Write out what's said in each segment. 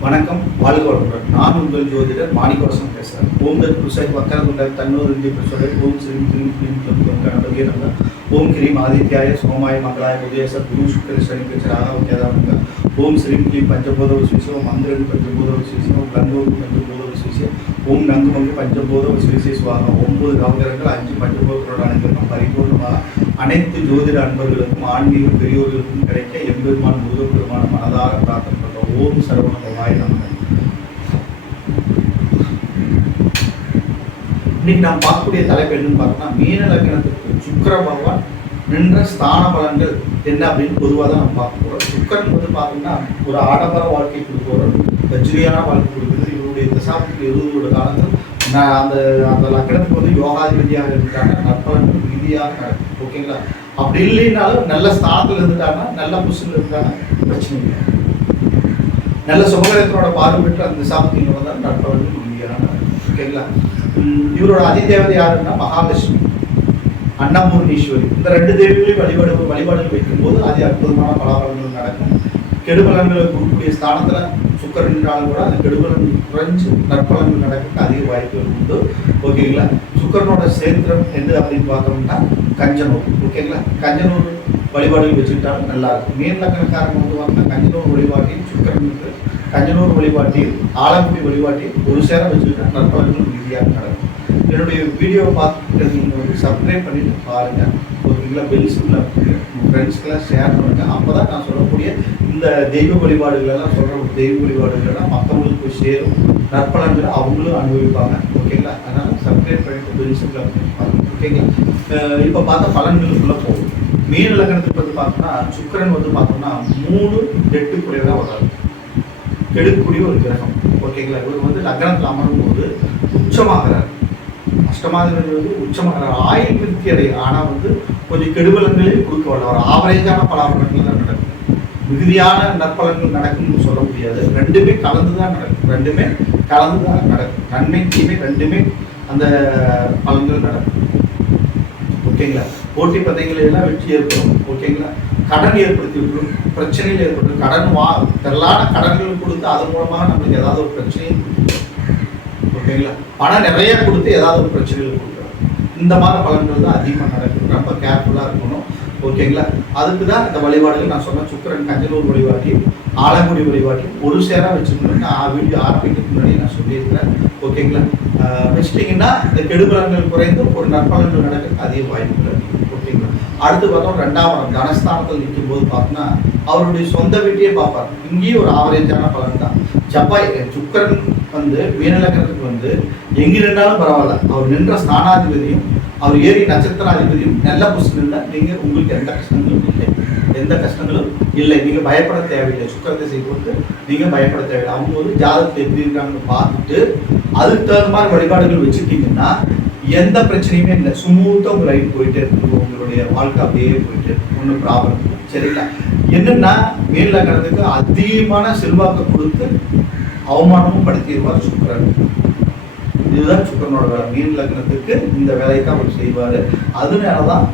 வணக்கம் வாழ்க வளமுடன் நான் உங்கள் ஜோதிடர் மாணிக்கவசம் பேசுகிறேன் ஓம் தத் புருஷாய் வக்கரதுண்ட தன்னூர் இந்திய பிரச்சோட ஓம் ஸ்ரீம் கிரீம் கிரீம் கிளம் கணபதியே நல்ல ஓம் கிரீம் ஆதித்யாய சோமாய மங்களாய உதயசர் குரு சுக்கர சனி பிரச்சராக ஓம் ஸ்ரீம் கிளீம் பஞ்சபோத விசேஷம் மந்திரன் பஞ்சபோத விசேஷம் கந்தோர் பஞ்சபோத விசேஷம் ஓம் நங்கு மங்கு பஞ்சபோத விசேஷவாக ஒன்பது நவகிரகங்கள் அஞ்சு பஞ்சபோதங்களோட அனைவருக்கும் பரிபூர்ணமாக அனைத்து ஜோதிட அன்பர்களுக்கும் ஆன்மீக பெரியோர்களுக்கும் கிடைக்க எம்பெருமான் முருகப்பெருமான மனதாக பிரார்த்தனை பண்ணுறோம் ஓம் சரவணபவாய் நம்ம இன்னைக்கு நாம் பார்க்கக்கூடிய தலைப்பு என்னன்னு பார்த்தோம்னா மீன லக்னத்துக்கு சுக்கர பகவான் நின்ற ஸ்தான பலன்கள் என்ன அப்படின்னு பொதுவாக தான் நம்ம பார்க்க போகிறோம் சுக்கரன் வந்து பார்த்தோம்னா ஒரு ஆடம்பர வாழ்க்கை கொடுக்குறோம் வஜ்ரியான வாழ்க்கை கொடுக்குறது இவருடைய தசாப்தத்துக்கு இருபது காலத்தில் நான் அந்த அந்த லக்னத்துக்கு வந்து யோகாதிபதியாக இருக்காங்க நற்பலன்கள் ரீதியாக நடக்கும் ஓகேங்களா அப்படி இல்லைனாலும் நல்ல ஸ்தானத்தில் இருந்துட்டாங்கன்னா நல்ல புஷில் இருக்காங்க பிரச்சனை இல்லை. நல்ல சுபகிரகத்தினோட பார்வை அந்த சாபத்தின் வந்தால் நற்பலன்கள் விதியாக ஓகேங்களா இவரோட அதிதேவதை யாருன்னா மகாலட்சுமி. அன்னபூர்ணீஸ்வரி. இந்த ரெண்டு தேவிகளையும் வழிபாடு வழிபாடுகள் வைக்கும்போது அது அற்புதமான பலாபலங்கள் நடக்கும். கெடுபலங்களை கொடுக்கக்கூடிய ஸ்தானத்தில் சுக்கர் நின்றாலும் கூட அந்த கெடுபலன் குறைஞ்சு நற்பலங்கள் நடக்க அதிக வாய்ப்புகள் உண்டு. ஓகேங்களா சுக்கரனோட சேத்திரம் எது அப்படின்னு பார்த்தோம்னா கஞ்சனூர். ஓகேங்களா கஞ்சனூர் வழிபாடுகள் வச்சுக்கிட்டாலும் நல்லா இருக்கும் மீன் லக்கணக்காரங்க வந்து வாங்க கஞ்சனூர் வழிபாட்டையும் சுக்கரனுக்கு கஞ்சனூர் வழிபாட்டையும் ஆலங்குடி வழிபாட்டையும் ஒரு சேரம் வச்சுக்கிட்டா நற்பலங்கள் மிகுதியாக நடக்கும். என்னுடைய வீடியோவை பார்த்துட்டு நீங்கள் வந்து சப்ஸ்கிரைப் பண்ணிட்டு பாருங்கள் ஓகேங்களா பெல் சிம்பிள் ஃப்ரெண்ட்ஸ்க்கெல்லாம் ஷேர் பண்ணுங்கள் அப்போ தான் நான் சொல்லக்கூடிய இந்த தெய்வ வழிபாடுகளெல்லாம் சொல்கிற தெய்வ வழிபாடுகளெல்லாம் மற்றவங்களுக்கு போய் சேரும். நற்பலன்கள் அவங்களும் அனுபவிப்பாங்க. ஓகேங்களா? அதனால் சப்ஸ்கிரைப் பண்ணிட்டு பெல் சிம்பிள் ஓகேங்களா? இப்போ பார்த்தா பலன்களுக்குள்ளே போகும் மீன் இலக்கணத்துக்கு வந்து பார்த்தோம்னா சுக்கரன் வந்து பார்த்தோம்னா மூணு எட்டுக்குரியதாக வராது கெடுக்கக்கூடிய ஒரு கிரகம். ஓகேங்களா? இவர் வந்து லக்னத்தில் அமரும் போது உச்சமாகிறார். அஷ்டமாதிபதி வந்து உச்சமாக ஆயுள் விருத்தி அடைய ஆனால் வந்து கொஞ்சம் கெடுபலங்களையும் கொடுக்க வேண்டாம். ஒரு ஆவரேஜான பலாபலன்கள் தான் நடக்கும். மிகுதியான நற்பலன்கள் நடக்கும்னு சொல்ல முடியாது. ரெண்டுமே கலந்து தான் நடக்கும். ரெண்டுமே கலந்து தான் நடக்கும். நன்மை தீமை ரெண்டுமே அந்த பலன்கள் நடக்கும். ஓகேங்களா? போட்டி பந்தயங்கள் எல்லாம் வெற்றி ஏற்படும். ஓகேங்களா? கடன் ஏற்படுத்தி விட்டுரும். பிரச்சனைகள் ஏற்படும். கடன் வா திரளான கடன்கள் கொடுத்து அதன் மூலமாக நம்மளுக்கு ஏதாவது ஒரு பிரச்சனையும் ஓகேங்களா பணம் நிறைய கொடுத்து ஏதாவது ஒரு பிரச்சனைகள் கொடுக்குறோம் இந்த மாதிரி பலன்கள் தான் அதிகமாக நடக்கும் ரொம்ப கேர்ஃபுல்லாக இருக்கணும். ஓகேங்களா அதுக்கு தான் இந்த வழிபாடுகள் நான் சொன்ன சுக்கரன் கஞ்சலூர் வழிபாட்டையும் ஆலங்குடி வழிபாட்டையும் ஒரு சேராக வச்சுக்கணும்னு நான் வீடியோ ஆரம்பிக்கிறதுக்கு முன்னாடி நான் சொல்லியிருக்கிறேன். ஓகேங்களா வச்சுட்டிங்கன்னா இந்த கெடுபலன்கள் குறைந்து ஒரு நற்பலன்கள் நடக்க அதிக வாய்ப்புகள் ஓகேங்களா அடுத்து பார்த்தோம் ரெண்டாம் இடம் தனஸ்தானத்தில் நிற்கும் போது பார்த்தோம்னா அவருடைய சொந்த வீட்டையே பார்ப்பார். இங்கேயும் ஒரு ஆவரேஜான பலன் தான். செவ்வாய் சுக்கரன் வந்து மீனலக்கணத்துக்கு வந்து எங்கே நின்றாலும் பரவாயில்ல. அவர் நின்ற ஸ்தானாதிபதியும் அவர் ஏறி நட்சத்திராதிபதியும் நல்ல புஷன் நின்றா நீங்கள் உங்களுக்கு எந்த கஷ்டங்களும் இல்லை. எந்த கஷ்டங்களும் இல்லை. நீங்கள் பயப்பட தேவையில்லை. சுக்கர திசை கொடுத்து நீங்கள் பயப்பட தேவையில்லை. அவங்க வந்து ஜாதகத்தை எப்படி இருக்காங்கன்னு பார்த்துட்டு அதுக்கு தகுந்த மாதிரி வழிபாடுகள் வச்சுக்கிட்டீங்கன்னா எந்த பிரச்சனையுமே இல்லை. சுமூத்தம் உங்கள் லைஃப் போயிட்டே இருக்கும். உங்களுடைய வாழ்க்கை அப்படியே போயிட்டே இருக்கும். ஒன்றும் ப்ராப்ளம் சரிங்களா? என்னன்னா மீன் லக்கணத்துக்கு அதிகமான செல்வாக்கை கொடுத்து அவமானமும் படுத்திடுவார் சுக்கரன். இதுதான் சுக்கரனோட வேலை. மீன் லக்னத்துக்கு இந்த வேலையை தான் அவர் செய்வார். அதனால தான்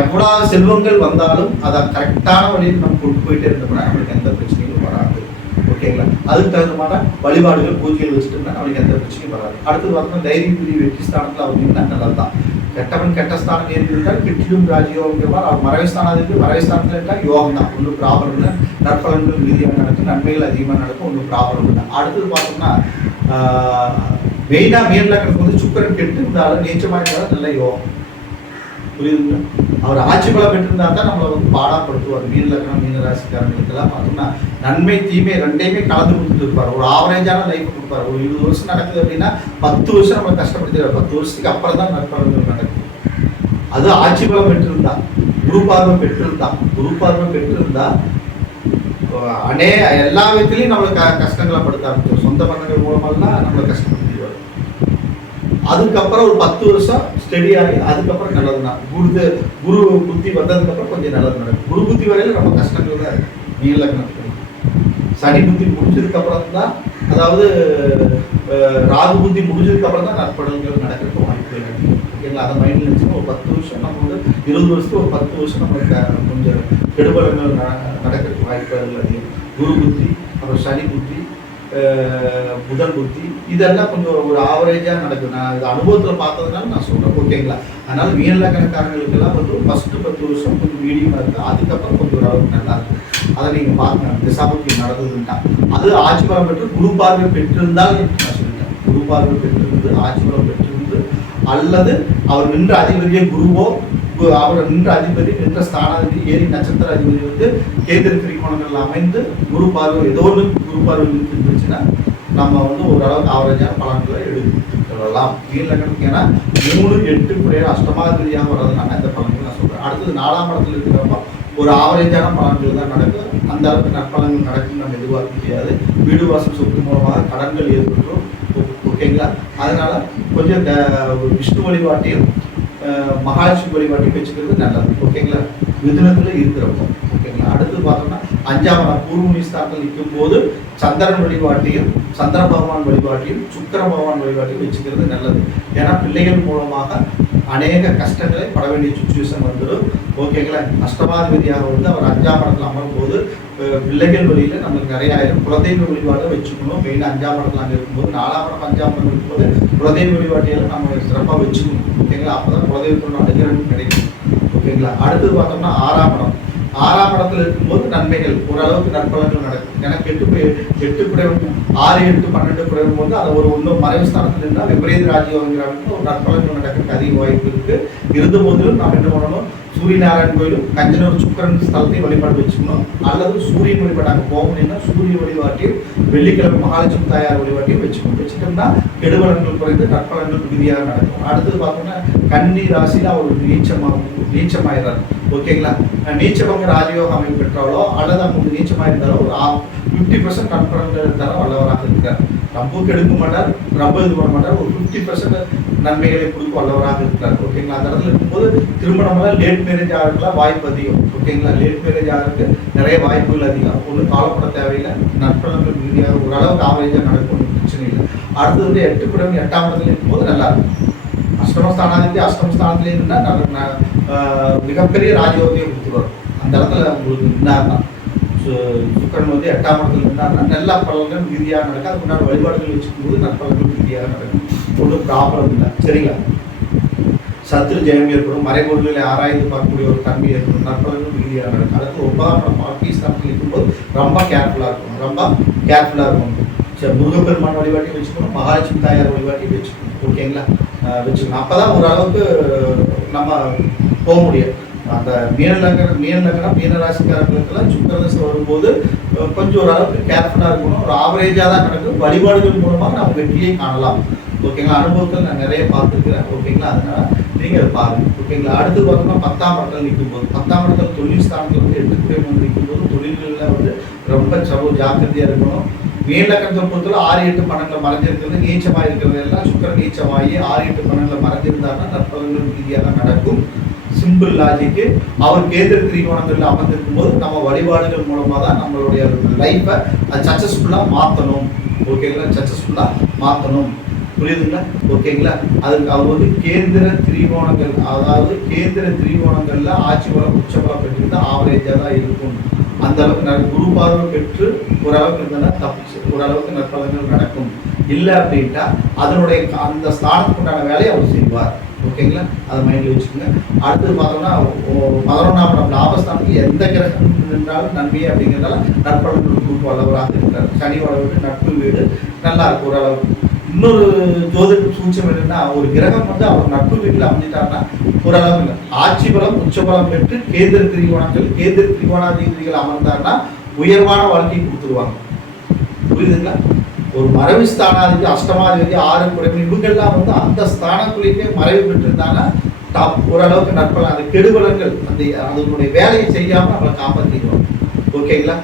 எவ்வளோ செல்வங்கள் வந்தாலும் அதை கரெக்டான வழியில் நம்ம கொண்டு போயிட்டே இருந்தோம்னா நம்மளுக்கு எந்த பிரச்சனையும் வராது. ஓகேங்களா அதுக்கு தகுந்த மாதிரி வழிபாடுகள் பூஜைகள் வச்சுட்டோம்னா நம்மளுக்கு எந்த பிரச்சனையும் வராது. அடுத்தது பார்த்தோம்னா தைரியம் புரிய வெற்றி ஸ்தானத்தில் அப்படின்னா நல்லது தான் கெட்டவன் கெட்ட ஸ்தானம் ஏறிவிட்டால் இருந்தால் கிட்டிலும் ராஜயோகமாக அவர் மறைவு ஸ்தானத்துக்கு மறைவு ஸ்தானத்தில் இருந்தால் யோகம் தான். ஒன்றும் ப்ராப்ளம் இல்லை. நற்பலன்கள் மீதியாக நடக்கும். நன்மைகள் அதிகமாக நடக்கும். ஒன்றும் ப்ராப்ளம் இல்லை. அடுத்தது பார்த்தோம்னா மெயினாக மேல் லக்கணத்துக்கு வந்து சுக்கரன் கெட்டு இருந்தாலும் நீச்சமாக இருந்தாலும் நல்ல யோகம். புரியுதுங்களா? அவர் ஆட்சி பலம் பெற்றிருந்தா தான் நம்மளை வந்து பாடாப்படுத்துவார். மீன் லக்னம் மீன ராசிக்காரங்களுக்கெல்லாம் பார்த்தோம்னா நன்மை தீமை ரெண்டையுமே கலந்து கொடுத்துட்டு இருப்பார் ஒரு ஆவரேஜான லைஃப் கொடுப்பார். ஒரு இருபது வருஷம் நடக்குது அப்படின்னா பத்து வருஷம் நம்மளை கஷ்டப்படுத்திடுவார். பத்து வருஷத்துக்கு அப்புறம் தான் நற்பலன்கள் நடக்கும். அது ஆட்சி பலம் பெற்றிருந்தா குரு பார்வை பெற்றிருந்தா குரு பார்வை பெற்றிருந்தா அநே எல்லா விதத்துலையும் நம்மளுக்கு க- கஷ்டங்களை படுத்த ஆரம்பிச்சோம் சொந்த பந்தங்கள் மூலமெல்லாம் நம்மளை கஷ்டம் அதுக்கப்புறம் ஒரு பத்து வருஷம் ஸ்டெடி அதுக்கப்புறம் நல்லது தான். குரு குரு புத்தி வந்ததுக்கப்புறம் கொஞ்சம் நல்லது நடக்கும். குரு புத்தி வரையில ரொம்ப கஷ்டங்கள் தான் இருக்குது நீல லக்னத்துக்கு சனி புத்தி முடிஞ்சதுக்கப்புறம் தான் அதாவது ராகு புத்தி முடிஞ்சதுக்கப்புறம் தான் நற்படங்கள் நடக்கிறதுக்கு வாய்ப்புகள் இல்லை ஓகேங்களா அதை மைண்டில் வச்சுக்கணும் ஒரு பத்து வருஷம் நம்ம வந்து இருபது வருஷத்துக்கு ஒரு பத்து வருஷம் நம்மளுக்கு கொஞ்சம் கெடுபடங்கள் ந- நடக்கிறதுக்கு வாய்ப்புகள் அதிகம். குரு புத்தி அப்புறம் சனி புத்தி புதன் புத்தி. இதெல்லாம் கொஞ்சம் ஒரு ஆவரேஜாக நடக்குது. நான் இது அனுபவத்தில் பார்த்ததுனால நான் சொல்கிறேன் ஓகேங்களா அதனால மீனலக்கணக்காரங்களுக்கெல்லாம் வந்து ஃபஸ்ட்டு பத்து வருஷம் கொஞ்சம் மீடியமாக இருக்குது அதுக்கப்புறம் கொஞ்சம் ஓரளவுக்கு நல்லா இருக்குது அதை நீங்கள் பார்க்கணும். திசாபக்தி நடந்ததுன்னா. அது ஆட்சி பெற்று குரு பார்வை பெற்றிருந்தால் என்று நான் சொல்லிட்டேன். குரு பார்வை பெற்றிருந்து ஆட்சி பெற்றிருந்து அல்லது அவர் நின்ற அதிபதியே குருவோ அவர் நின்ற அதிபதி நின்ற ஸ்தானாதிபதி ஏரி நட்சத்திர அதிபதி வந்து கேந்திர திரிகோணங்கள் அமைந்து குரு பார்வை ஏதோ ஒன்று குரு பார்வை இருந்துச்சுன்னா நம்ம வந்து ஓரளவுக்கு ஆவரேஜான பலன்களை எடுத்துக்கொள்ளலாம். நீலக்கணக்கு ஏன்னா மூணு எட்டு குறைய அஷ்டமாதிபதியாக வர்றதுனால இந்த பலன்கள் நான் சொல்கிறேன் அடுத்தது நாலாம் இடத்துல இருக்கிறப்போ ஒரு ஆவரேஜான பலன்கள் தான் நடக்கும் அந்த அளவுக்கு நற்பலன்கள் நடக்கும் நம்ம எதிர்பார்க்க முடியாது. வீடு வாசல் சொத்து மூலமாக கடன்கள் ஏற்பட்டுரும். ஓகேங்களா? அதனால கொஞ்சம் இந்த விஷ்ணு வழிபாட்டையும் மகாலட்சுமி வழிபாட்டையும் வச்சுக்கிறது நல்லது. ஓகேங்களா? மிதுனத்தில் இருக்கிறப்போ. ஓகேங்களா? அடுத்து பார்த்தோம்னா அஞ்சாம் இடம் பூர்வ ஸ்தானத்தில் நிற்கும் போது சந்திரன் வழிபாட்டையும் சந்திர பகவான் வழிபாட்டையும் சுக்கர பகவான் வழிபாட்டையும் வச்சுக்கிறது நல்லது. ஏன்னா பிள்ளைகள் மூலமாக அநேக கஷ்டங்களை பட வேண்டிய சுச்சுவேஷன் வந்துடும். ஓகேங்களா? அஷ்டமாதிபதியாக வந்து அவர் அஞ்சாம் இடத்துல அமரும் போது பிள்ளைகள் வழியில் நம்மளுக்கு நிறைய ஆயிரம். குலதெய்வ வழிபாடு வச்சுக்கணும். மெயின் அஞ்சாம் இடத்துல அங்கே இருக்கும்போது நாலாம் இடம் அஞ்சாம் இடம் இருக்கும்போது குலதெய்வ வழிபாட்டையெல்லாம் நம்ம சிறப்பாக வச்சுக்கணும். ஓகேங்களா? அப்பதான் குலதெய்வத்தோட அனுகிரகம் கிடைக்கும். ஓகேங்களா? அடுத்தது பார்த்தோம்னா ஆறாம் படம். ஆறாம் படத்தில் இருக்கும்போது நன்மைகள் ஓரளவுக்கு நற்பலன்கள் நடக்கும். எனக்கு எட்டு எட்டு குறைவு ஆறு எட்டு பன்னெண்டு குறைவும் வந்து அது ஒரு ஒன்றும் மறைவு ஸ்தானத்தில் இருந்தால் விபரீத ராஜ்யோங்கிறாங்க ஒரு நற்பலன்கள் நடக்கிறதுக்கு அதிக வாய்ப்பு இருக்கு. இருந்த போதிலும் நாம் என்ன பண்ணணும்? சூரிய நாராயண் கோயிலும் கஞ்சனூர் சுக்கரன் ஸ்தலத்தையும் வழிபாடு வச்சுக்கணும். அல்லது சூரியன் வழிபாடு அங்கே போக முடியும்னா சூரிய வழிபாட்டையும் வெள்ளிக்கிழமை மகாலட்சுமி தாயார் வழிபாட்டையும் வச்சுக்கணும். வச்சுட்டோம்னா கெடுபலன்கள் குறைந்து நற்பலன்கள் மிகுதியாக நடக்கும். அடுத்தது பார்த்தோம்னா கன்னி ராசியில் அவர் நீச்சமாக நீச்சமாயிடுறாரு. ஓகேங்களா? நீச்சபங்க ராஜயோக அமைப்பு பெற்றாலோ அல்லது அவங்க நீச்சமாயிருந்தாலோ ஒரு ஃபிஃப்டி பர்சன்ட் நற்பலன்கள் தர வல்லவராக இருக்கார். ரொம்பவுக்கு எடுக்க மாட்டார் ரொம்ப இது பண்ண மாட்டார். ஒரு ஃபிஃப்டி பர்சன்ட் நன்மைகளை கொடுக்க வல்லவராக இருக்கிறார் ஓகேங்களா அந்த இடத்துல இருக்கும்போது திருமணம் லேட் மேரேஜ் ஆகிறதுக்குலாம் வாய்ப்பு அதிகம். ஓகேங்களா லேட் மேரேஜ் ஆகிறதுக்கு நிறைய வாய்ப்புகள் அதிகம். ஒன்றும் காலப்பட தேவையில்லை. நற்பலன்கள் ரீதியாக ஓரளவுக்கு ஆவரேஜாக நடக்கும். பிரச்சனை இல்லை. அடுத்தது வந்து எட்டு படம் எட்டாம் இடத்துல இருக்கும்போது நல்லா இருக்கும். அஷ்டமஸ்தானாதிபதி அஷ்டமஸ்தானத்துல அஷ்டம நல்ல இருந்தால் மிகப்பெரிய ராஜயோகியை கொடுத்துருவார். அந்த இடத்துல உங்களுக்கு இருந்தாருன்னா தான் சுக்கரன் வந்து எட்டாம் இடத்துல இருந்தாருன்னா நல்ல பலன்கள் மீதியாக நடக்கும். அதுக்கு முன்னாடி வழிபாடுகள் வச்சுக்கும்போது நற்பலன்கள் மீதியாக நடக்கும். ஒன்றும் ப்ராப்ளம் இல்லை. சரிங்களா? சத்துரு ஜெயம் ஏற்படும். மறைபொருள்களை ஆராய்ந்து பார்க்கக்கூடிய ஒரு தன்மை ஏற்படும். நற்பலன்கள் மீதியாக நடக்கும். அதுக்கு ஒன்பதாம் இடம் ஆஃபீஸ் ஸ்தானத்தில் இருக்கும்போது ரொம்ப கேர்ஃபுல்லாக இருக்கும் ரொம்ப கேர்ஃபுல்லாக இருக்கும் சரி முருகப்பெருமான் வழிபாட்டையும் வச்சுக்கணும். மகாலட்சுமி தாயார் வழிபாட்டையும் வச்சுக்கணும். ஓகேங்களா? வச்சுக்கணும். அப்போ தான் ஓரளவுக்கு நம்ம போக முடியும். அந்த மீனலக்கண மீனலக்கணம் மீனராசிக்காரர்களுக்கெல்லாம் சுக்கரதசை வரும்போது அஹ் கொஞ்சம் ஓரளவுக்கு கேர்ஃபுல்லாக இருக்கணும். ஒரு ஆவரேஜாக தான் நடக்கும் வழிபாடுகள் மூலமாக நம்ம வெற்றியை காணலாம். ஓகேங்களா அனுபவத்தில் நான் நிறைய பார்த்துருக்கிறேன். ஓகேங்களா அதனால் நீங்கள் அதை பாருங்க. ஓகேங்களா அடுத்து பார்த்தோம்னா பத்தாம் இடத்துல நிற்கும் போது. பத்தாம் இடத்துல தொழில் ஸ்தானத்தில் வந்து எட்டு பேர் வந்து நிற்கும் போது தொழில்களில் வந்து ரொம்ப சவு ஜாக்கிரதையாக இருக்கணும். மேலக்கணத்தை பொறுத்தவரை ஆறு எட்டு பன்னெண்டுல மறைஞ்சிருக்கிறது. நீச்சமாக இருக்கிறது எல்லாம் சுக்கர நீச்சமாகி ஆறு எட்டு பணங்களை மறைஞ்சிருந்தாருன்னா நற்பலன்கள் ரீதியாக நடக்கும். சிம்பிள் லாஜிக்கு அவர் கேந்திர திரிகோணங்களில் அமர்ந்திருக்கும் போது நம்ம வழிபாடுகள் மூலமாக தான் நம்மளுடைய லைஃப்பை அது சக்ஸஸ்ஃபுல்லாக மாற்றணும் ஓகேங்களா சக்ஸஸ்ஃபுல்லாக மாற்றணும் புரியுதுங்களா? ஓகேங்களா அதுக்கு அவர் வந்து கேந்திர திரிகோணங்கள் அதாவது கேந்திர திரிகோணங்களில் ஆட்சி பலம் உச்ச பலம் ஆவரேஜாக தான் இருக்கும். அந்த அளவுக்கு ந- குரு பார்வை பெற்று ஓரளவுக்கு இருந்ததுன்னா தப்பிச்சு ஓரளவுக்கு நற்பலங்கள் நடக்கும். இல்லை அப்படின்ட்டா அதனுடைய க- அந்த ஸ்தானத்துக்குண்டான வேலையை அவர் செய்வார். ஓகேங்களா? அதை மைண்டில் வச்சுக்கோங்க. அடுத்தது பார்த்தோம்னா ஓ- பதினொன்றாம் படம் லாபஸ்தானத்தில் எந்த கிரகம் நின்றாலும் நன்மையே அப்படிங்கிறதால நற்பலன்கள் கொடுக்க அளவராக இருக்கிறார் சனி விட்டு நட்பு வீடு நல்லா இருக்கும் ஓரளவுக்கு இன்னொரு ஜோதிட சூட்சம் என்னன்னா ஒரு கிரகம் வந்து அவர் நட்பு வீட்டில் அமைஞ்சிட்டாருன்னா ஓரளவு இல்லை. ஆட்சி பலம் உச்சபலம் பெற்று கேந்திர திரிகோணங்கள் கேந்திர திரிகோணாதிபதிகள் அமர்ந்தாருன்னா உயர்வான வாழ்க்கையை கொடுத்துருவாங்க. புரியுதுங்களா? ஒரு மறைவு ஸ்தானாதிபதி அஷ்டமாதிபதி ஆறு குறைவு இவங்கெல்லாம் வந்து அந்த ஸ்தானக்குள்ளேயே மறைவு பெற்றிருந்தாங்கன்னா டாப் ஓரளவுக்கு நற்பலன் அந்த கெடுபலன்கள் அந்த அதனுடைய வேலையை செய்யாமல் நம்மளை காப்பாற்றிடுவாங்க ஓகேங்களா?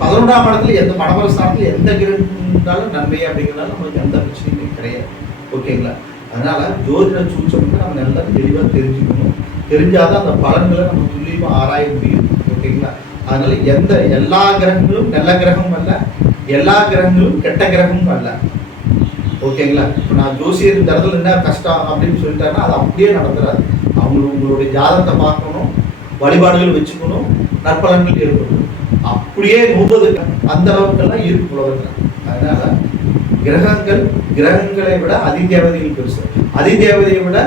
பதினொன்றாம் இடத்துல எந்த மடமர ஸ்தானத்தில் எந்த கிரகம் இருந்தாலும் நன்மை அப்படிங்கிறனால நம்மளுக்கு எந்த பிரச்சனையுமே கிடையாது. ஓகேங்களா? அதனால் ஜோதிட சூச்சம் நம்ம நல்லா தெளிவாக தெரிஞ்சுக்கணும். தெரிஞ்சாதான் அந்த பலன்களை நம்ம துல்லியமாக ஆராய முடியும். ஓகேங்களா? அதனால் எந்த எல்லா கிரகங்களும் நல்ல கிரகம் அல்ல எல்லா கிரகங்களும் கெட்ட கிரகமும் அல்ல. ஓகேங்களா? இப்போ நான் ஜோசியர் இந்த இடத்துல என்ன கஷ்டம் அப்படின்னு சொல்லிட்டாருன்னா அது அப்படியே நடந்துடாது அவங்க உங்களுடைய ஜாதகத்தை பார்க்கணும் வழிபாடுகள் வச்சுக்கணும் நற்பலன்கள் இருக்கணும் அப்படியே முப்பது அந்த அளவுக்கெல்லாம் இருக்கு உலகத்தில். அதனால கிரகங்கள் கிரகங்களை விட அதிதேவதைகள் பெருசு. அதிதேவதையை விட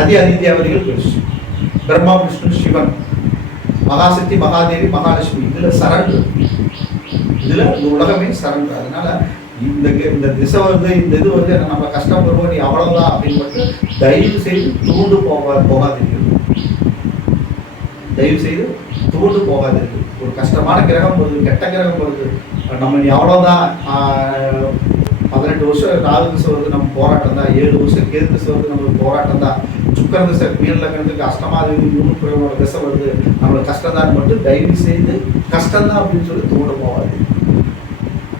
அதி அதிதேவதைகள் பெருசு. பிரம்மா விஷ்ணு சிவன் மகாசக்தி மகாதேவி மகாலட்சுமி இதில் சரண்டு இதுல இந்த உலகமே சரண்டு அதனால இந்த இந்த திசை வருது இந்த இது வந்து நம்ம கஷ்டப்படுவோம் நீ அவ்வளோதான் அப்படின்னு மட்டும் தயவு செய்து தூண்டு போக போகாதீர்கள். தயவு செய்து தூண்டு போகாதீர்கள். ஒரு கஷ்டமான கிரகம் போகுது கெட்ட கிரகம் வருது நம்ம நீ அவ்வளோதான் ஆஹ், பதினெட்டு வருஷம் ராகு சொல்றது நம்ம போராட்டம் தான். ஏழு வருஷம் கேது சொல்றது நம்ம நம்மளுக்கு போராட்டம் தான். சுக்கர திசை மீன்ல கிடந்துக்கு அஷ்டமாதேவி மூணு கிரகங்களோட திசை வருது. நம்மளுக்கு கஷ்டம் தான் மட்டும் தயவு செய்து கஷ்டம் தான் அப்படின்னு சொல்லி தூண்ட போகாது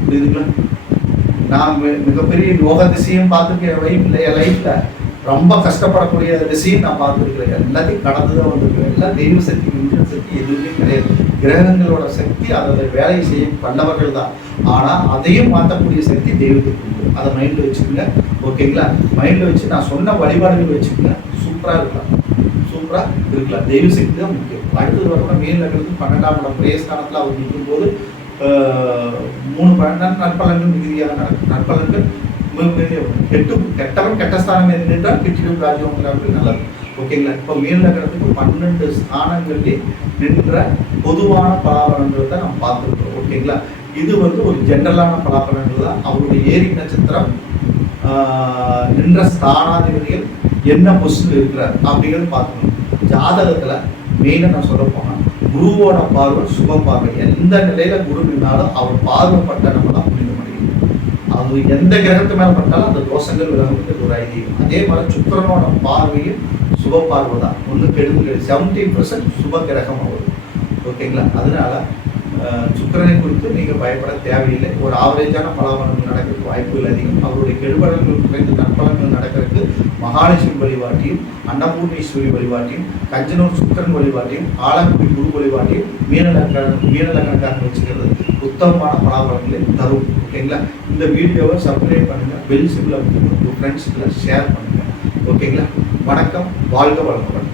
புரியுதுங்களா? நான் மிகப்பெரிய யோக திசையும் பார்த்துருக்கேன். லைஃப்ல என் லைஃப்ல ரொம்ப கஷ்டப்படக்கூடிய விஷயம் நான் பார்த்துருக்கிறேன். எல்லாத்தையும் கடந்து தான் வந்திருக்கிறேன். எல்லாம் தெய்வ சக்தி இந்திரன் சக்தி எதுவுமே கிடையாது. கிரகங்களோட சக்தி அதோட வேலையை செய்ய பண்ணவர்கள் தான். ஆனால் அதையும் மாற்றக்கூடிய சக்தி தெய்வத்துக்கு உண்டு. அதை மைண்டில் வச்சுக்கோங்க. ஓகேங்களா மைண்டில் வச்சு நான் சொன்ன வழிபாடுகள் வச்சுக்கோங்க. சூப்பராக இருக்கலாம். சூப்பராக இருக்கலாம். தெய்வ சக்தி தான் முக்கியம். அடுத்தது வரணும் மேல் இருக்கிறது பன்னெண்டாம் இடம். பிரேஸ்தானத்தில் அவர் நிற்கும்போது மூணு பன்னெண்டு நற்பலன்கள் மிகுதியாக நடக்கும் நற்பலன்கள் மிகப்பெரிய மிக கெட்டு கெட்டவன் கெட்ட ஸ்தானம் நின்றால் கெட்டிடும் ராஜ்யங்கிறார்கள் நல்லது. ஓகேங்களா இப்போ மீன் நகரத்துக்கு பன்னெண்டு ஸ்தானங்களிலே நின்ற பொதுவான பலாபலன்கள் தான் நம்ம பார்த்துருக்கோம் ஓகேங்களா இது வந்து ஒரு ஜென்ரலான பலாபலன்கள் தான். அவருடைய ஏரி நட்சத்திரம் நின்ற ஸ்தானாதிபதிகள் என்ன பொசிஷன் இருக்கிறார் அப்படிங்கிறது பார்க்கணும். ஜாதகத்தில் மெயினாக நான் சொல்ல போனால் குருவோட பார்வை சுப பார்வை. எந்த நிலையில குரு நின்னாலும் அவர் பார்வைப்பட்ட நம்ம தான் புரிந்து முடியும் அது எந்த கிரகத்து மேலே பட்டாலும் அந்த தோஷங்கள் விலகுறது ஒரு ஐதீகம் அதே மாதிரி சுக்கரனோட பார்வையும் சுப பார்வை தான். ஒன்று கெடுதல் செவன்டீன் பர்சன்ட் சுப கிரகம் ஆகுது ஓகேங்களா அதனால சுக்கரனை குறித்து நீங்கள் பயப்பட தேவையில்லை. ஒரு ஆவரேஜான பலாபலங்கள் நடக்கிறதுக்கு வாய்ப்புகள் அதிகம். அவருடைய கெடுபலன்கள் குறைந்து நற்பலங்கள் நடக்கிறதுக்கு மகாலட்சுமி வழிபாட்டையும் அன்னபூர்ணீஸ்வரி வழிபாட்டையும் கஞ்சனூர் சுக்கரன் வழிபாட்டையும் ஆலங்குடி குரு வழிபாட்டையும் மீனலக்கண மீனலக்கணக்காரன் வச்சுக்கிறது. உத்தமமான பலாபலங்களை தரும் ஓகேங்களா இந்த வீடியோவை சப்ஸ்கிரைப் பண்ணுங்கள் பெல் சிம்பிளை உங்கள் ஃப்ரெண்ட்ஸுக்குள்ள ஷேர் பண்ணுங்கள் ஓகேங்களா வணக்கம் வாழ்க வளமுடன்.